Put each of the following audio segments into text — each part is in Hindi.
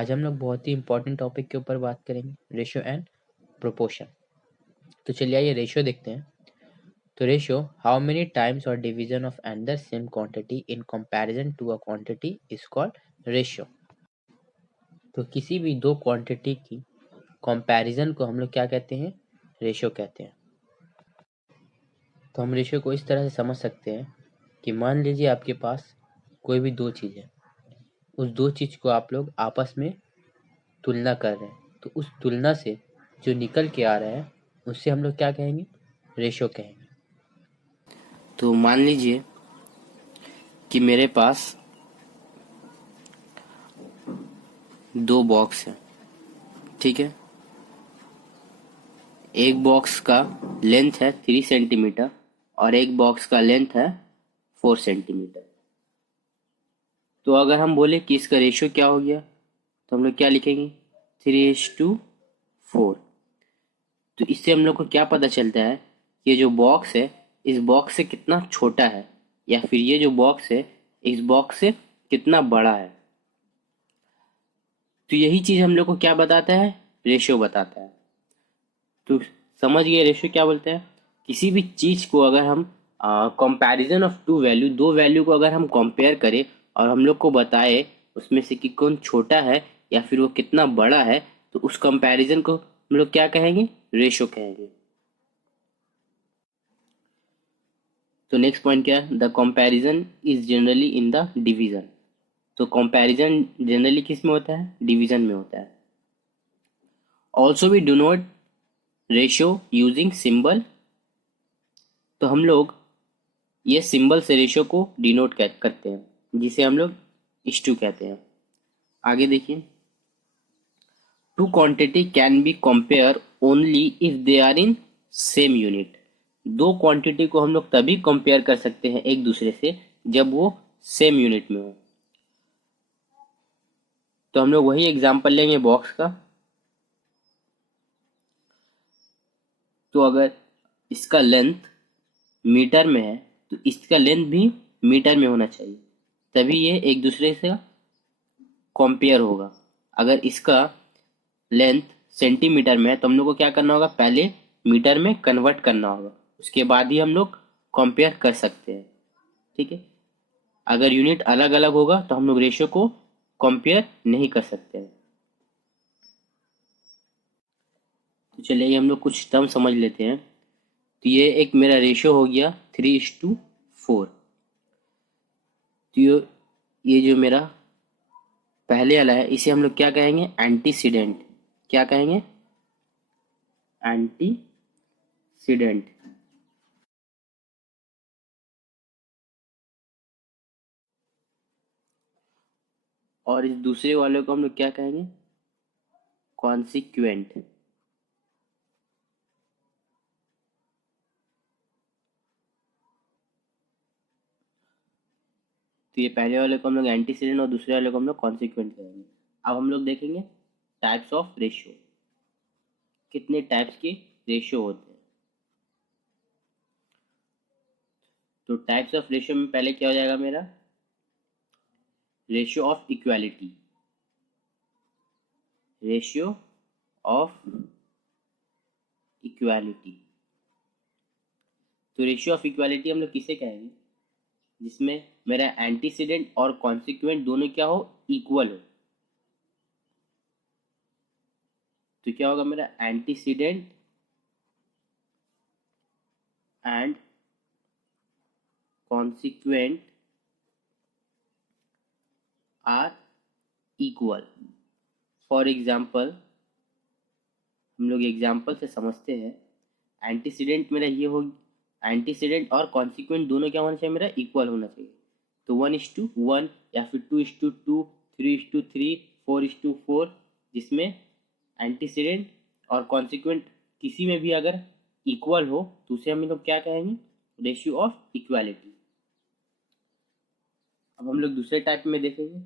आज हम लोग बहुत ही इंपॉर्टेंट टॉपिक के ऊपर बात करेंगे, रेशियो एंड प्रोपोर्शन। तो चलिए आइए रेशियो देखते हैं। तो रेशियो, हाउ मेनी टाइम्स और division of another same quantity in comparison to a quantity is called ratio. तो किसी भी दो क्वांटिटी की कंपैरिजन को हम लोग क्या कहते हैं? रेशियो कहते हैं। तो हम रेशियो को इस तरह से समझ सकते हैं कि मान लीजिए आपके पास कोई भी दो चीज़ है, उस दो चीज़ को आप लोग आपस में तुलना कर रहे हैं, तो उस तुलना से जो निकल के आ रहा है उससे हम लोग क्या कहेंगे? रेशियो कहेंगे। तो मान लीजिए कि मेरे पास दो बॉक्स है, ठीक है। एक बॉक्स का लेंथ है 3 सेंटीमीटर और एक बॉक्स का लेंथ है 4 सेंटीमीटर। तो अगर हम बोले कि इसका रेशियो क्या हो गया, तो हम लोग क्या लिखेंगे? 3:4। तो इससे हम लोग को क्या पता चलता है? ये जो बॉक्स है इस बॉक्स से कितना छोटा है, या फिर ये जो बॉक्स है इस बॉक्स से कितना बड़ा है। तो यही चीज हम लोग को क्या बताता है? रेशियो बताता है। तो समझ गए रेशियो क्या बोलते हैं? किसी भी चीज को अगर हम कंपैरिजन ऑफ टू वैल्यू, दो वैल्यू को अगर हम कंपेयर करें और हम लोग को बताए उसमें से कि कौन छोटा है या फिर वो कितना बड़ा है, तो उस कंपैरिजन को हम लोग क्या कहेंगे? रेशियो कहेंगे। तो नेक्स्ट पॉइंट क्या है? The comparison is generally in the division. तो कंपैरिजन जनरली किस में होता है? डिवीजन में होता है। Also we do not ratio using symbol. तो हम लोग ये सिंबल से रेशियो को डिनोट करते हैं, जिसे हम लोग इश्टू कहते हैं। आगे देखिए, two quantity can be compare only if they are in same unit. दो क्वांटिटी को हम लोग तभी कंपेयर कर सकते हैं एक दूसरे से जब वो सेम यूनिट में हो। तो हम लोग वही एग्जांपल लेंगे बॉक्स का। तो अगर इसका लेंथ मीटर में है तो इसका लेंथ भी मीटर में होना चाहिए, तभी ये एक दूसरे से कंपेयर होगा। अगर इसका लेंथ सेंटीमीटर में है तो हम लोग को क्या करना होगा? पहले मीटर में कन्वर्ट करना होगा, उसके बाद ही हम लोग कंपेयर कर सकते हैं, ठीक है। अगर यूनिट अलग अलग होगा तो हम लोग रेशियो को कंपेयर नहीं कर सकते हैं। तो चलिए हम लोग कुछ टर्म समझ लेते हैं। तो ये एक मेरा रेशियो हो गया 3:4। तो ये जो मेरा पहले वाला है इसे हम लोग क्या कहेंगे? एंटीसीडेंट। क्या कहेंगे? एंटीसीडेंट। और इस दूसरे वाले को हम लोग क्या कहेंगे? कॉन्सिक्वेंट। तो ये पहले वाले को हम लोग एंटीसीडेंट और दूसरे वाले को हम लोग कॉन्सिक्वेंट कहेंगे। अब हम लोग देखेंगे टाइप्स ऑफ रेशियो। कितने टाइप्स के रेशियो होते हैं? तो टाइप्स ऑफ रेशियो में पहले क्या हो जाएगा मेरा? Ratio of equality. Ratio of equality. तो रेशियो ऑफ इक्वालिटी हम लोग किसे कहेंगे? जिसमें मेरा एंटीसीडेंट और कॉन्सिक्वेंट दोनों क्या हो? इक्वल हो। तो क्या होगा मेरा? Antecedent and consequent are equal. For example, हम लोग एग्जाम्पल से समझते हैं। एंटीसीडेंट मेरा ये हो, एंटीसीडेंट और कॉन्सिक्वेंट दोनों क्या होना चाहिए? मेरा इक्वल होना चाहिए। तो 1:1 या फिर 2:2, 3:3, 4:4, जिसमें एंटीसीडेंट और कॉन्सिक्वेंट किसी में भी अगर इक्वल हो तो उसे हम लोग क्या कहेंगे? Ratio of equality. अब हम लोग दूसरे टाइप में देखेंगे।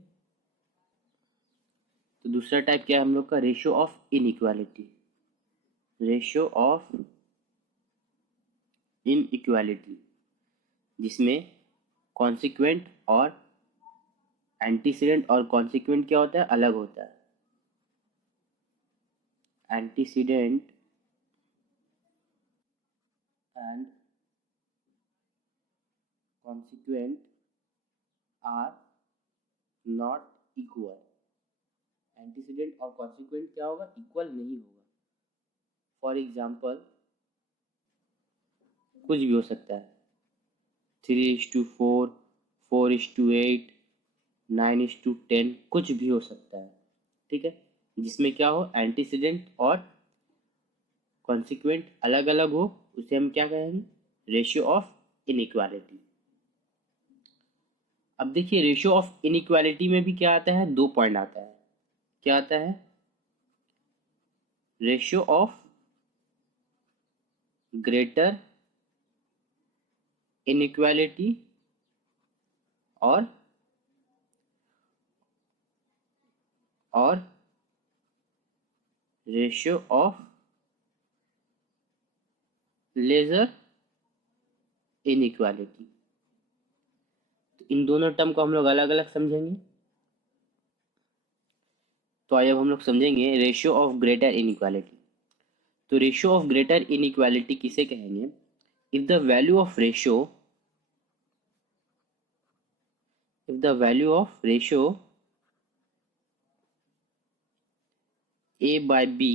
तो दूसरा टाइप क्या है हम लोग का? Ratio of inequality. Ratio of inequality, जिसमें कॉन्सिक्वेंट और एंटीसीडेंट और कॉन्सिक्वेंट क्या होता है? अलग होता है। Antecedent and consequent are not equal. Antecedent और कॉन्सिक्वेंट क्या होगा, इक्वल नहीं होगा। फॉर एग्जाम्पल कुछ भी हो सकता है, 3:4, 4:8, 9:10, कुछ भी हो सकता है, ठीक है, जिसमें क्या हो, एंटीसीडेंट और कॉन्सिक्वेंट अलग अलग हो, उसे हम क्या कहेंगे, रेशियो ऑफ इनइक्वालिटी। अब देखिए रेशियो ऑफ इनइक्वालिटी में भी क्या आता है, 2 पॉइंट आता है। क्या आता है, रेशियो ऑफ ग्रेटर इनइक्वालिटी और रेशियो ऑफ लेजर इनइक्वालिटी। तो इन दोनों टर्म को हम लोग अलग अलग समझेंगे। तो आइए अब हम लोग समझेंगे रेशियो ऑफ ग्रेटर इनइक्वालिटी। तो रेशियो ऑफ ग्रेटर इनइक्वालिटी किसे कहेंगे, if the value of ratio a by b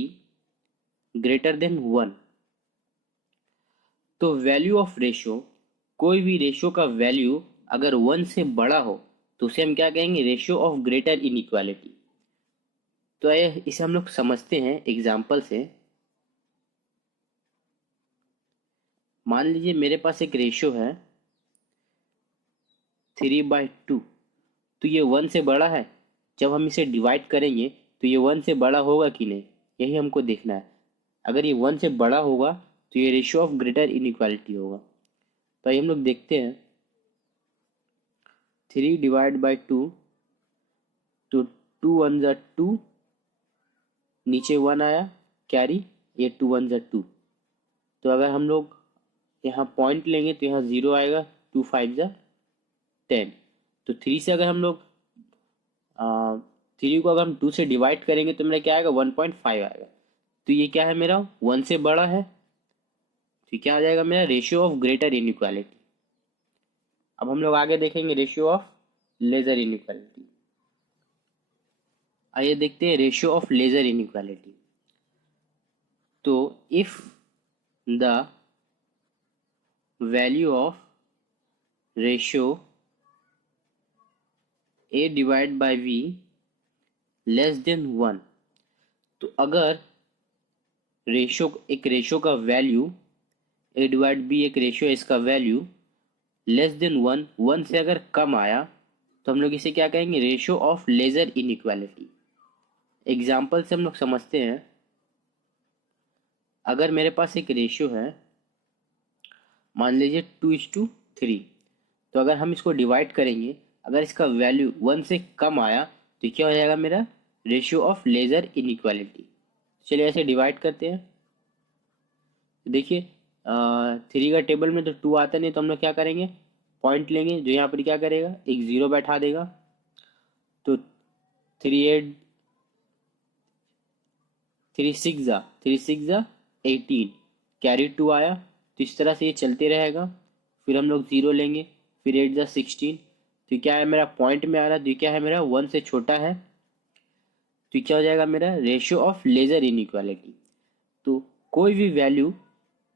greater than 1। तो वैल्यू ऑफ रेशियो, कोई भी रेशियो का वैल्यू अगर 1 से बड़ा हो तो उसे हम क्या कहेंगे, रेशियो ऑफ ग्रेटर इनइक्वालिटी। तो आइए इसे हम लोग समझते हैं एग्जाम्पल से। मान लीजिए मेरे पास एक रेशियो है 3/2, तो ये 1 से बड़ा है। जब हम इसे डिवाइड करेंगे तो ये 1 से बड़ा होगा कि नहीं, यही हमको देखना है। अगर ये 1 से बड़ा होगा तो ये रेशियो ऑफ ग्रेटर इनइक्वालिटी होगा। तो आइए हम लोग देखते हैं, 3/2, तो 2 1 जा 2, नीचे 1 आया कैरी, ये 2 1 जा 2। तो अगर हम लोग यहाँ पॉइंट लेंगे तो यहाँ 0 आएगा, 2 5 जा 10। तो 3 से अगर हम लोग 3 को अगर हम 2 से डिवाइड करेंगे तो मेरा क्या आएगा, 1.5 आएगा। तो ये क्या है, मेरा 1 से बड़ा है, तो क्या आ जाएगा मेरा, रेशियो ऑफ ग्रेटर इनइक्वालिटी। अब हम लोग आगे देखेंगे रेशियो ऑफ लेजर इनइक्वालिटी। आइए देखते हैं रेशियो ऑफ लेजर इनइक्वालिटी। तो if the value of ratio a divide by v less than 1, तो अगर एक रेशियो का वैल्यू a डिवाइड b एक रेशियो है, इसका वैल्यू लेस देन 1 से अगर कम आया तो हम लोग इसे क्या कहेंगे, ratio of lesser inequality. Example से हम लोग समझते हैं। अगर मेरे पास एक रेशियो है, मान लीजिए 2:3, तो अगर हम इसको डिवाइड करेंगे, अगर इसका वैल्यू 1 से कम आया तो क्या हो जाएगा, मेरा रेशियो ऑफ लेजर इनइक्वालिटी। चलिए ऐसे डिवाइड करते हैं। देखिए 3 का टेबल में तो 2 आता नहीं, तो हम लोग क्या करेंगे, पॉइंट लेंगे, जो यहाँ पर क्या करेगा, एक 0 बैठा देगा। तो 3 6 जा 18, कैरी 2 आया। तो इस तरह से ये चलते रहेगा। फिर हम लोग 0 लेंगे, फिर 8 जा 16, तो क्या है, मेरा पॉइंट में आ रहा है, तो क्या है, मेरा 1 से छोटा है, तो क्या हो जाएगा, मेरा रेशियो ऑफ लेजर इनइक्वालिटी। तो कोई भी वैल्यू,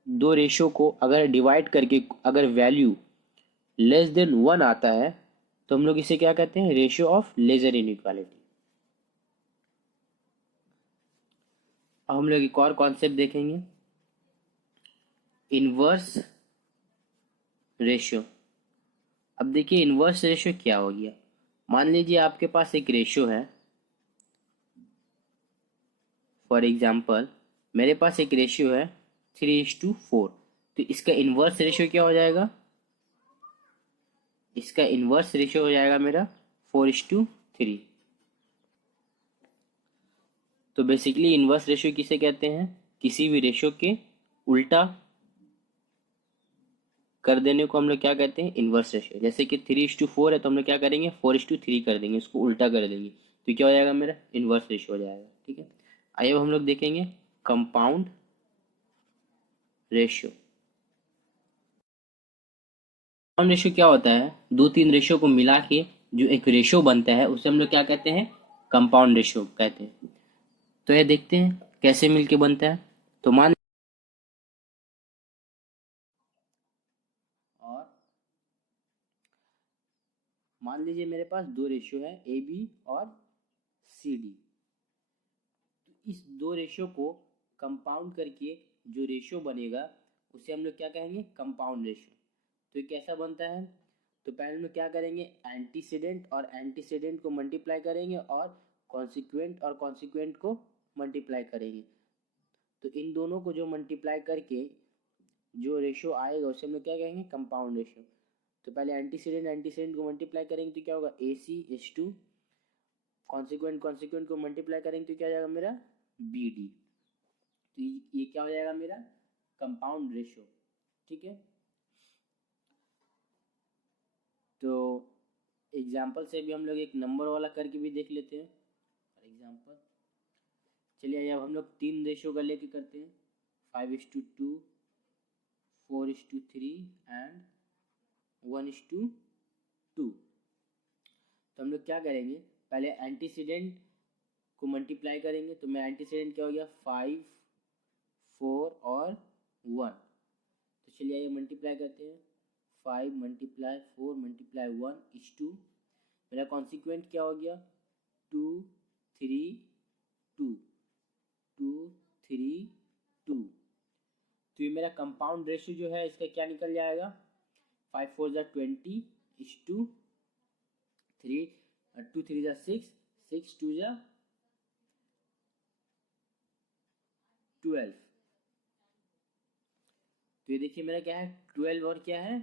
दो रेशियो को अगर डिवाइड करके अगर वैल्यू लेस देन 1 आता है तो हम लोग इसे क्या कहते हैं, रेशियो ऑफ लेजर इनइक्वालिटी। अब हम लोग एक और कॉन्सेप्ट देखेंगे, इनवर्स रेशियो। अब देखिए इनवर्स रेशियो क्या हो गया। मान लीजिए आपके पास एक रेशियो है, फॉर एग्जाम्पल मेरे पास एक रेशियो है 3:4, तो इसका इनवर्स रेशियो क्या हो जाएगा, इसका इनवर्स रेशियो हो जाएगा मेरा 4:3। तो बेसिकली इनवर्स रेशियो किसे कहते हैं, किसी भी रेशियो के उल्टा कर देने को हम लोग क्या कहते हैं, इनवर्स रेशियो। जैसे कि 3:4 है तो हम लोग क्या करेंगे, 4:3 कर देंगे, उसको उल्टा कर देंगे, तो क्या हो जाएगा, मेरा इनवर्स रेशियो हो जाएगा। ठीक है, आइए अब हम लोग देखेंगे कंपाउंड रेशियो। कंपाउंड रेशियो क्या होता है? दो तीन रेशियो को मिला के जो एक रेशियो बनता है उसे हम लोग क्या कहते हैं? कंपाउंड रेशियो कहते हैं। तो ये देखते हैं कैसे मिलके बनता है। तो मान लीजिए मेरे पास दो रेशियो है ए बी और सी डी। इस दो रेशियो को कंपाउंड करके जो रेशियो बनेगा उसे हम लोग क्या कहेंगे? Compound ratio. तो ये कैसा बनता है? तो पहले हम लोग क्या करेंगे? एंटीसीडेंट और एंटीसीडेंट को मल्टीप्लाई करेंगे और कॉन्सिक्वेंट को मल्टीप्लाई करेंगे। तो इन दोनों को जो मल्टीप्लाई करके जो रेशियो आएगा उसे हम लोग क्या कहेंगे? Compound ratio. तो पहले एंटीसीडेंट को मल्टीप्लाई करेंगे तो क्या होगा? AC/2। कॉन्सिक्वेंट को मल्टीप्लाई करेंगे तो क्या हो जाएगा मेरा? BD। तो ये क्या हो जाएगा मेरा? Compound ratio. ठीक है। तो एग्जाम्पल से भी हम लोग एक नंबर वाला करके भी देख लेते हैं। फॉर एग्जाम्पल चलिए अब हम लोग तीन रेशियो का लेके करते हैं, 5:2, 4:3 एंड 1:2। तो हम लोग क्या करेंगे? पहले एंटीसीडेंट को मल्टीप्लाई करेंगे। तो मैं एंटीसीडेंट क्या हो गया? 5, 4 और 1। तो चलिए ये मल्टीप्लाई करते हैं। 5 × 4 × 1:2। मेरा कॉन्सिक्वेंट क्या हो गया? 2, 3, 2, 2, 3, 2। तो ये मेरा कंपाउंड रेशियो जो है इसका क्या निकल जाएगा? 5 4 = 20 2, 3 2 3 = 6, 6 2 = 12। तो ये देखिए मेरा क्या है? 12 और क्या है?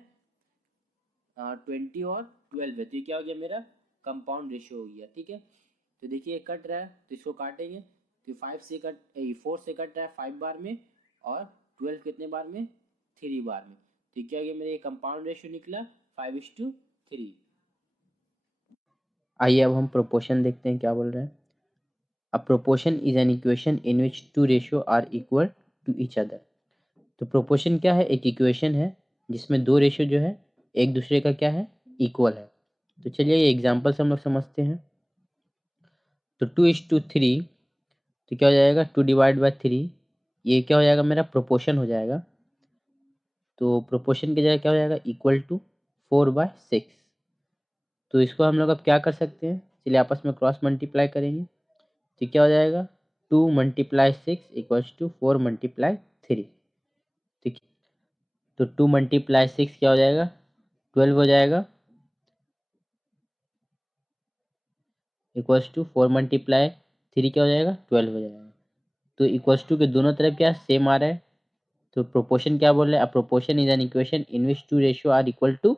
20 और 12 है। तो ये क्या हो गया? मेरा कंपाउंड रेशियो हो गया। ठीक है। तो देखिए कट रहा है तो इसको काटेंगे। तो 4 से कट रहा है 5 बार में और 12 कितने बार में? 3 बार में। तो क्या हो गया? मेरा ये कंपाउंड रेशियो निकला 5:3। आइए अब हम प्रोपोर्शन देखते हैं क्या बोल रहे हैं। A proportion is an equation in which two ratio are equal to each other. तो प्रोपोर्शन क्या है? एक इक्वेशन है जिसमें दो रेशियो जो है एक दूसरे का क्या है? इक्वल है। तो चलिए ये एग्जांपल से हम लोग समझते हैं। तो 2:3 तो क्या हो जाएगा? 2/3। ये क्या हो जाएगा? मेरा प्रोपोर्शन हो जाएगा। तो प्रोपोर्शन की जगह क्या हो जाएगा? Equal to 4/6। तो इसको हम लोग अब क्या कर सकते हैं? चलिए आपस में क्रॉस मल्टीप्लाई करेंगे। तो क्या हो जाएगा? 2 × 6 = 4 × 3। ठीक है। तो 2 × 6 क्या हो जाएगा? 12 हो जाएगा, इक्वल्स टू 4 × 3 क्या हो जाएगा? 12 हो जाएगा। तो इक्वल्स टू के दोनों तरफ क्या सेम आ रहा है। तो प्रोपोर्शन क्या बोल रहे हैं? A proportion is an equation in which two ratio are equal to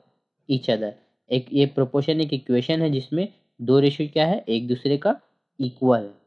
each other. एक ये प्रोपोर्शन एक इक्वेशन है जिसमें दो रेशियो क्या है? एक दूसरे का इक्वल है।